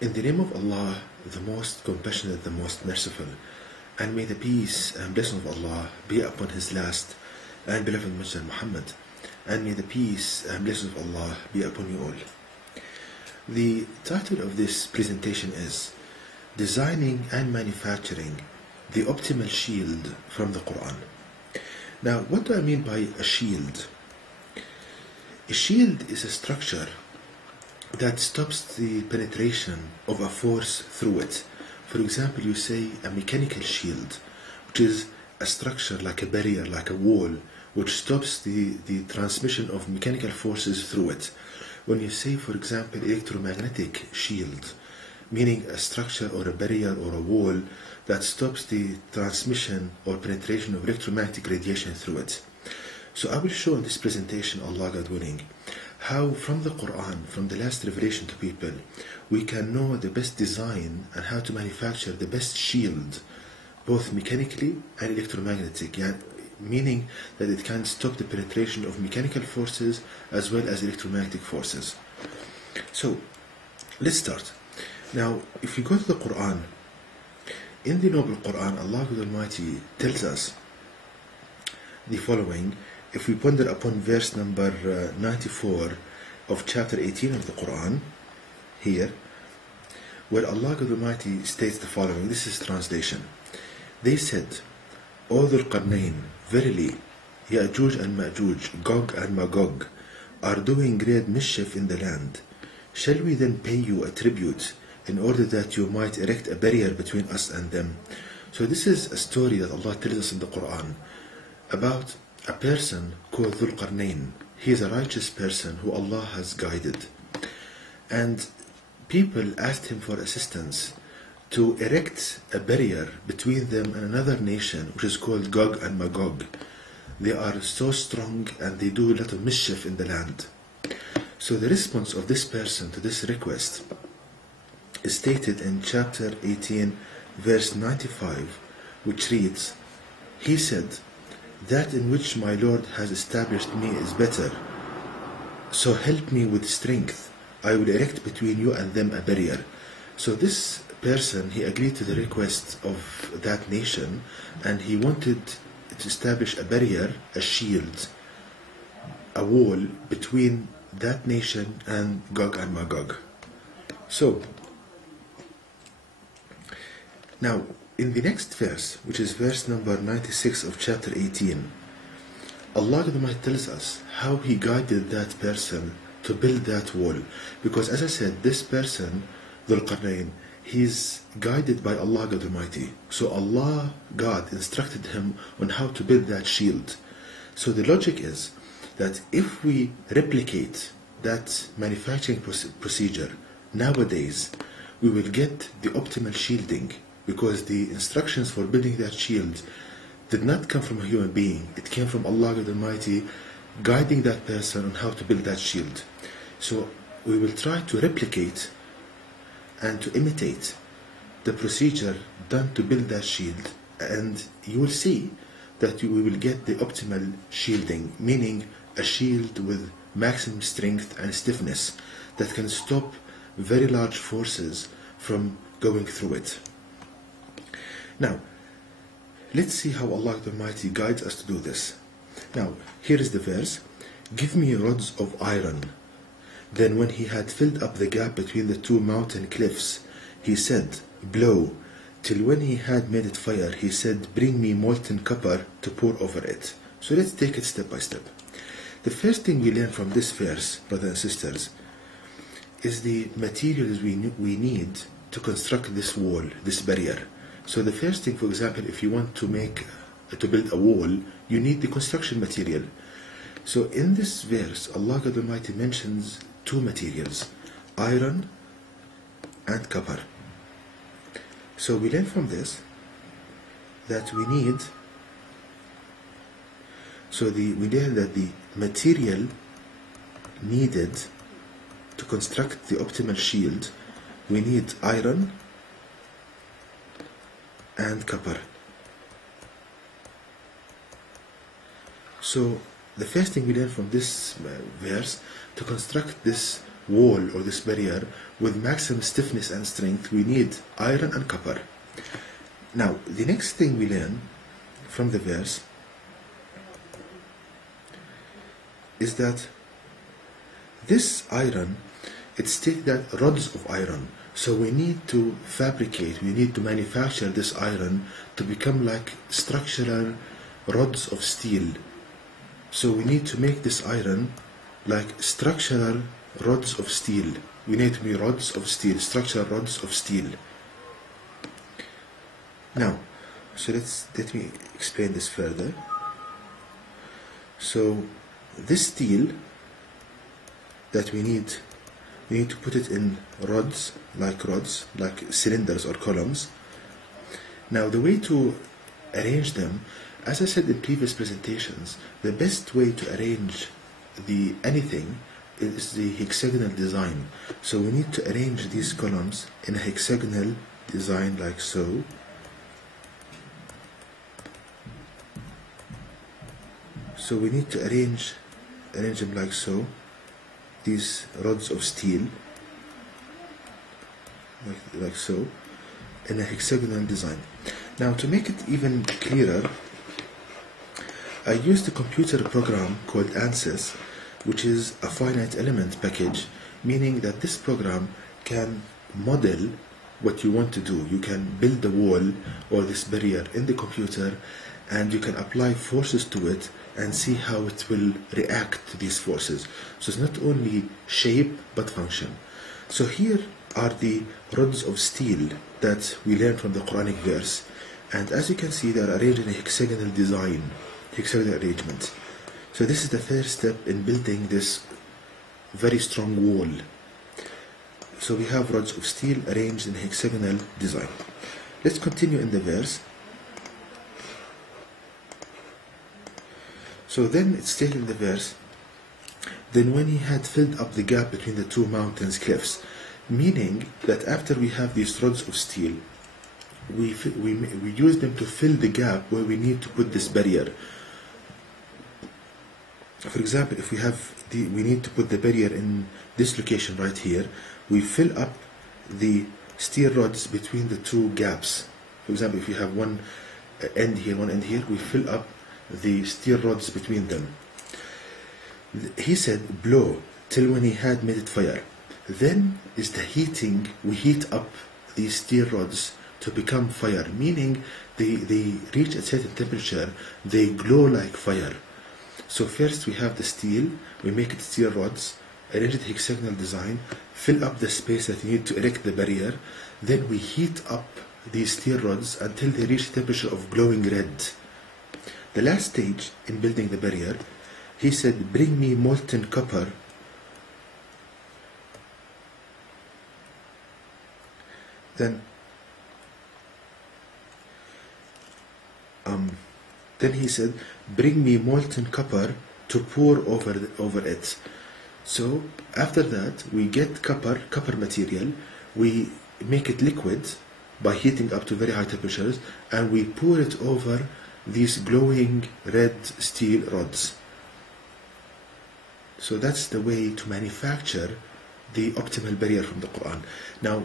In the name of Allah, the most compassionate, the most merciful, and may the peace and blessing of Allah be upon His last and beloved Messenger Muhammad, and may the peace and blessing of Allah be upon you all. The title of this presentation is Designing and Manufacturing the Optimal Shield from the Quran. Now, what do I mean by a shield? A shield is a structure that stops the penetration of a force through it. For example, you say a mechanical shield, which is a structure like a barrier, like a wall, which stops the transmission of mechanical forces through it. When you say, for example, electromagnetic shield, meaning a structure or a barrier or a wall that stops the transmission or penetration of electromagnetic radiation through it. So I will show in this presentation, Allah God willing, how from the Quran, from the last revelation to people, we can know the best design and how to manufacture the best shield, both mechanically and electromagnetic, meaning that it can stop the penetration of mechanical forces as well as electromagnetic forces. So, let's start. Now, if you go to the Quran, in the Noble Quran, Allah God Almighty tells us the following. If we ponder upon verse number 94 of chapter 18 of the Quran, here, where Allah God Almighty states the following, this is translation. They said, O Dhul Qarnayn, verily, Ya'juj and Ma'juj, Gog and Magog, are doing great mischief in the land. Shall we then pay you a tribute in order that you might erect a barrier between us and them? So this is a story that Allah tells us in the Quran about a person called Dhul Qarnayn. He is a righteous person who Allah has guided. And people asked him for assistance to erect a barrier between them and another nation, which is called Gog and Magog. They are so strong and they do a lot of mischief in the land. So the response of this person to this request is stated in chapter 18, verse 95, which reads, He said, That in which my Lord has established me is better. So help me with strength. I will erect between you and them a barrier. So this person, he agreed to the request of that nation, and he wanted to establish a barrier, a shield, a wall between that nation and Gog and Magog. So, now, in the next verse, which is verse number 96 of chapter 18, Allah tells us how He guided that person to build that wall. Because as I said, this person, Dhul Qarnayn, he's guided by Allah God Almighty. So Allah, God, instructed him on how to build that shield. So the logic is that if we replicate that manufacturing procedure nowadays, we will get the optimal shielding. Because the instructions for building that shield did not come from a human being. It came from Allah God Almighty guiding that person on how to build that shield. So we will try to replicate and to imitate the procedure done to build that shield, and you will see that we will get the optimal shielding, meaning a shield with maximum strength and stiffness that can stop very large forces from going through it. Now, let's see how Allah Almighty guides us to do this. Now, here is the verse. Give me rods of iron. Then when he had filled up the gap between the two mountain cliffs, he said, Blow. Till when he had made it fire, he said, Bring me molten copper to pour over it. So let's take it step by step. The first thing we learn from this verse, brothers and sisters, is the materials we need to construct this wall, this barrier. So the first thing, for example, if you want to build a wall, you need the construction material. So in this verse, Allah God Almighty mentions two materials, iron and copper. So we learn from this that we learn that the material needed to construct the optimal shield, we need iron and copper. So the first thing we learn from this verse, to construct this wall or this barrier with maximum stiffness and strength, we need iron and copper. Now, the next thing we learn from the verse is that this iron, it states that rods of iron. So we need to fabricate, we need to manufacture this iron to become like structural rods of steel. So we need to make this iron like structural rods of steel. We need to be rods of steel, structural rods of steel. Now, so let me explain this further. So this steel that we need to put it in rods, like cylinders or columns. Now the way to arrange them, as I said in previous presentations, the best way to arrange anything is the hexagonal design. So we need to arrange these columns in a hexagonal design like so. So we need to arrange them like so, these rods of steel, like so, in a hexagonal design. Now to make it even clearer, I used a computer program called ANSYS, which is a finite element package, meaning that this program can model what you want to do. You can build the wall or this barrier in the computer, and you can apply forces to it and see how it will react to these forces. So it's not only shape but function. So here are the rods of steel that we learned from the Quranic verse, and as you can see, they are arranged in a hexagonal design, hexagonal arrangement. So this is the first step in building this very strong wall. So we have rods of steel arranged in a hexagonal design. Let's continue in the verse. So then it stated in the verse, then when he had filled up the gap between the two mountains cliffs, meaning that after we have these rods of steel, we use them to fill the gap where we need to put this barrier. For example, if we need to put the barrier in this location right here, we fill up the steel rods between the two gaps. For example, if you have one end here, one end here, we fill up the steel rods between them. He said, blow till when he had made it fire. Then is the heating, we heat up these steel rods to become fire, meaning they reach a certain temperature, they glow like fire. So first we have the steel, we make it steel rods, arrange it hexagonal design, fill up the space that you need to erect the barrier, then we heat up these steel rods until they reach the temperature of glowing red. The last stage in building the barrier, he said, bring me molten copper. Then he said, bring me molten copper to pour over it. So after that, we get copper material, we make it liquid by heating up to very high temperatures, and we pour it over these glowing red steel rods. So that's the way to manufacture the optimal barrier from the Quran. Now,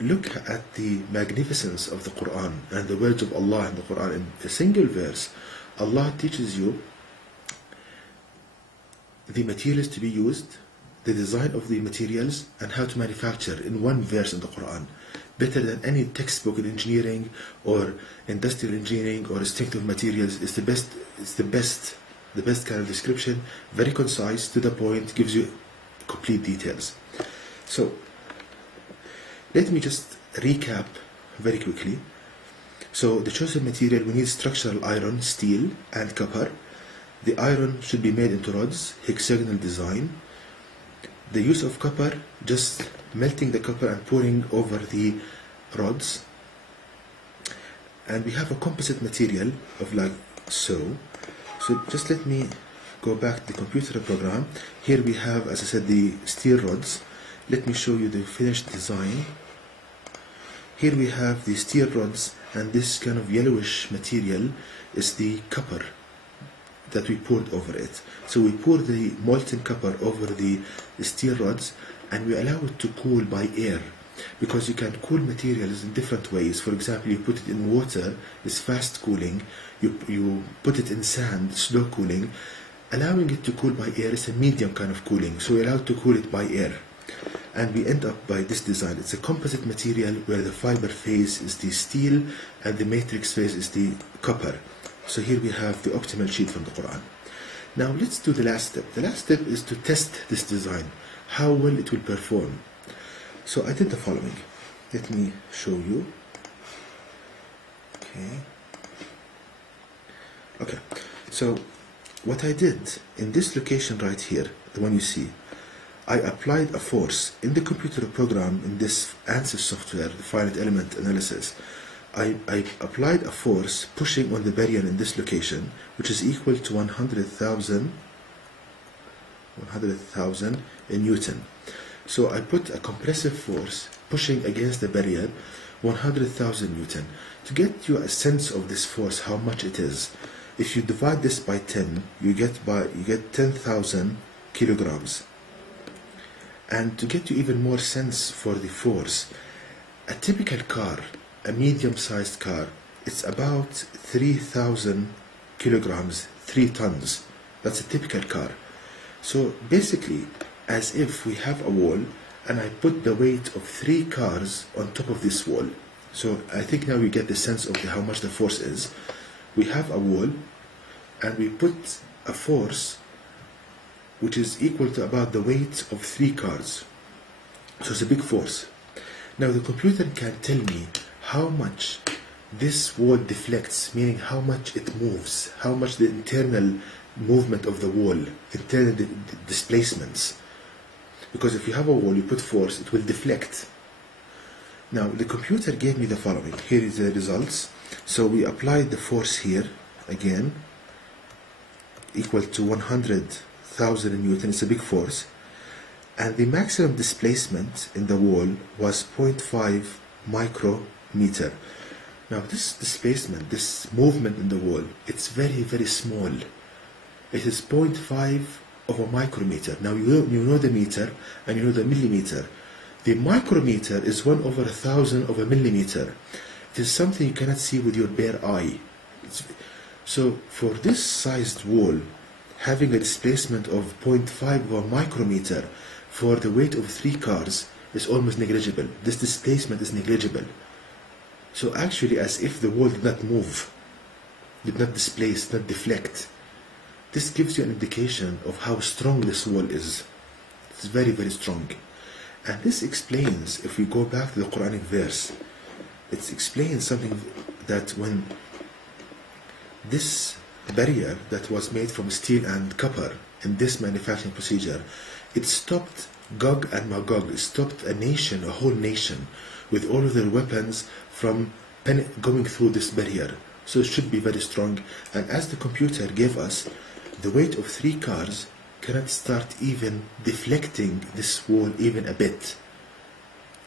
look at the magnificence of the Quran and the words of Allah in the Quran. In a single verse, Allah teaches you the materials to be used, the design of the materials, and how to manufacture in one verse in the Quran. Better than any textbook in engineering or industrial engineering or instinctive materials. It's the best kind of description, very concise, to the point, gives you complete details. So let me just recap very quickly. So the chosen material, we need structural iron, steel, and copper. The iron should be made into rods, hexagonal design. The use of copper, just melting the copper and pouring over the rods. And we have a composite material of like so. So just let me go back to the computer program. Here we have, as I said, the steel rods. Let me show you the finished design. Here we have the steel rods, and this kind of yellowish material is the copper that we poured over it. So we pour the molten copper over the steel rods, and we allow it to cool by air, because you can cool materials in different ways. For example, you put it in water, it's fast cooling. You put it in sand, slow cooling. Allowing it to cool by air is a medium kind of cooling, so we're allowed to cool it by air. And we end up by this design. It's a composite material where the fiber phase is the steel and the matrix phase is the copper. So here we have the optimal sheet from the Quran. Now let's do the last step. The last step is to test this design, how well it will perform. So I did the following. Let me show you. Okay. So what I did in this location right here, the one you see, I applied a force in the computer program in this ANSYS software, the finite element analysis. I applied a force pushing on the barrier in this location, which is equal to 100,000 in Newton. So I put a compressive force pushing against the barrier, 100,000 Newton. To get you a sense of this force, how much it is, if you divide this by 10, you get 10,000 kilograms. And to get you even more sense for the force, a typical car, a medium-sized car, it's about 3,000 kilograms, 3 tons. That's a typical car. So basically, as if we have a wall and I put the weight of 3 cars on top of this wall. So I think now we get the sense of how much the force is. We have a wall and we put a force which is equal to about the weight of 3 cars. So it's a big force. Now the computer can tell me how much this wall deflects, meaning how much it moves, how much the internal movement of the wall, internal displacements. Because if you have a wall, you put force, it will deflect. Now the computer gave me the following. Here is the results. So we applied the force here again, equal to 100,000 Newton. It's a big force. And the maximum displacement in the wall was 0.5 micrometer. Now this displacement, this movement in the wall, it's very, very small. It is 0.5 of a micrometer. Now you know the meter and you know the millimeter. The micrometer is 1/1000 of a millimeter. It is something you cannot see with your bare eye. So for this sized wall, having a displacement of 0.5 of a micrometer for the weight of 3 cars is almost negligible. This displacement is negligible. So actually, as if the wall did not move, did not displace, did not deflect. This gives you an indication of how strong this wall is. It's very, very strong. And this explains, if we go back to the Quranic verse, it explains something that when this barrier that was made from steel and copper in this manufacturing procedure, it stopped Gog and Magog. It stopped a nation, a whole nation, with all of their weapons from going through this barrier. So it should be very strong. And as the computer gave us, the weight of 3 cars cannot start even deflecting this wall even a bit.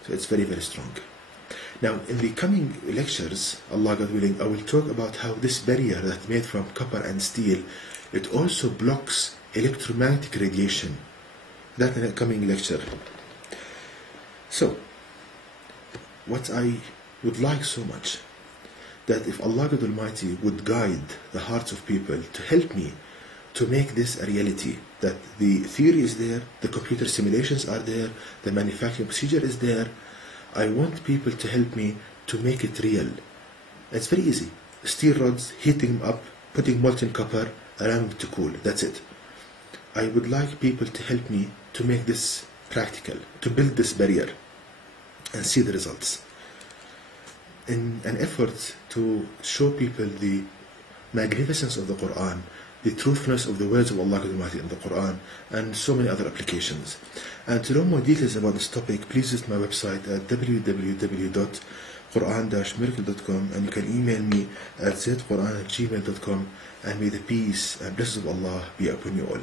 So it's very, very strong. Now, in the coming lectures, Allah God willing, I will talk about how this barrier that's made from copper and steel, it also blocks electromagnetic radiation. That in a coming lecture. So, what I would like so much, that if Allah God Almighty would guide the hearts of people to help me to make this a reality, that the theory is there, the computer simulations are there, the manufacturing procedure is there. I want people to help me to make it real. It's very easy. Steel rods, heating them up, putting molten copper, allowing it to cool. That's it. I would like people to help me to make this practical, to build this barrier and see the results. In an effort to show people the magnificence of the Quran, the truthfulness of the words of Allah Almighty in the Quran, and so many other applications. And to know more details about this topic, please visit my website at www.quran-miracle.com, and you can email me at zaidquran@gmail.com, and may the peace and blessings of Allah be upon you all.